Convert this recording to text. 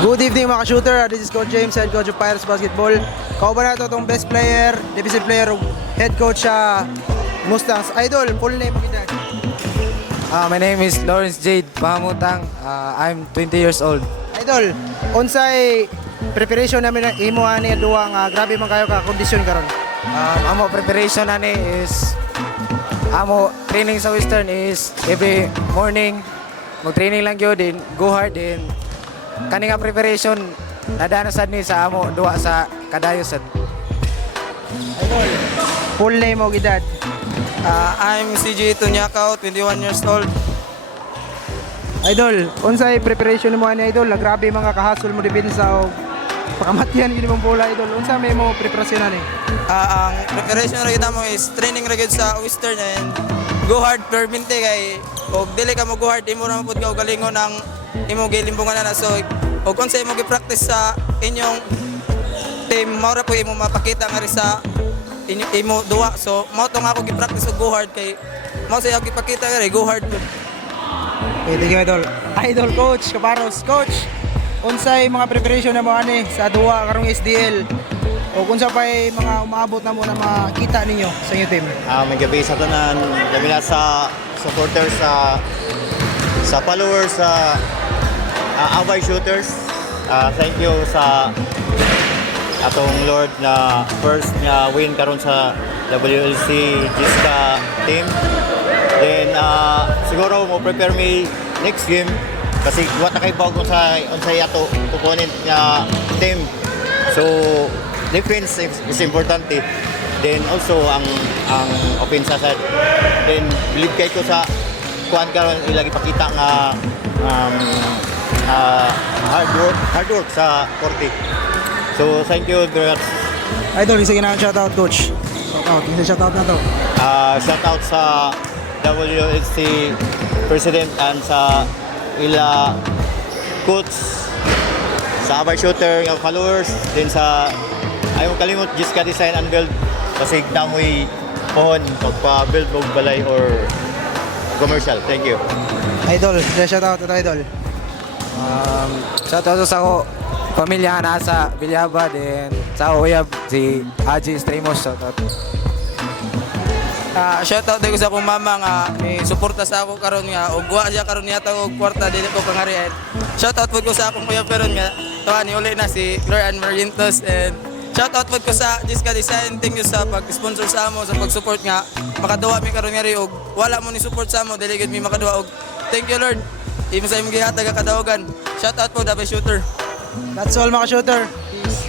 Good evening mga shooter. This is Coach James, head coach of Pirates Basketball. Kauban na ito itong best player, defensive player, head coach sa Mustangs. Idol, full name mo kita. My name is Lawrence Jade Pahamutang. I'm 20 years old. Idol, unsay preparation namin na imo ani duwa nga grabe man kayo ka kondisyon karon. Amo preparation ani is amo training sa Western is every morning mag-training lang gyud din go hard din kani nga preparation nadana sad ni sa amo duwa sa kadayo sad. Idol, full name mo gidad. I'm CJ Tunyakaw, 21 years old. Idol, unsay preparation mo ani idol? Grabe mga kahasol mo depensa og pakamatian gid mong bola idol. Unsa may mo preparasyon ani? Ang preparation ra gyud mo is training ra gyud sa Western and go hard permente kay og dili ka mo go hard imo ra pud ka og galingon ang imo gilimbungan na so og kung sa imo gi-practice sa inyong team mao ra po imo mapakita nga ri sa imo duwa so mao tong ako gi-practice og go hard kay mao sa ako gipakita nga ri go hard po. Okay, thank you, Idol. Idol, Coach, Kaparos. Coach, unsay mga preparation na mo ani sa duwa karong SDL? O kung sa pa'y mga umaabot na mo na makita ninyo sa inyong team? May gabi sa tanan, gabi na sa supporters, sa followers, sa Away Shooters. Thank you sa atong Lord na first nga win karon sa WLC Jiska team. Then siguro mo prepare me next game kasi what na kay bago sa unsay ato opponent nga team. So defense is importante. Then also ang offense side. Then believe kay ko sa kuan karon ilagi pakita nga hard work sa korte. So thank you very much. Idol, isa ginawang shoutout, Coach. Shoutout, isa shoutout na to. Shout out sa WLC President and sa ila coach sa Away Shooter ng followers din sa ayaw kalimot Jiska Design and Build kasi damoy pohon pagpa-build mo balay or commercial. Thank you. Idol, isa shoutout ito, Idol. Shout out sa ako pamilya na sa Bilyaba din sa uyab si Haji Stremos shout out. Shoutout din ko sa akong mama nga ni suporta sa ako karon nga og wa siya karon yata og kwarta dili ko pangarian. Shoutout pud ko sa akong kuya peron nga tuwa ni uli na si Gloria Ann Marientos and shoutout pud ko sa Jiska Design. Thank you sa pag-sponsor sa amo sa pag-support nga makaduwa mi karon nga ri og wala mo ni support sa amo dili gid mi makaduwa og thank you Lord. Imo sa imong gihatag nga kadaogan. Shoutout po Away Shooter. That's all mga shooter. Peace.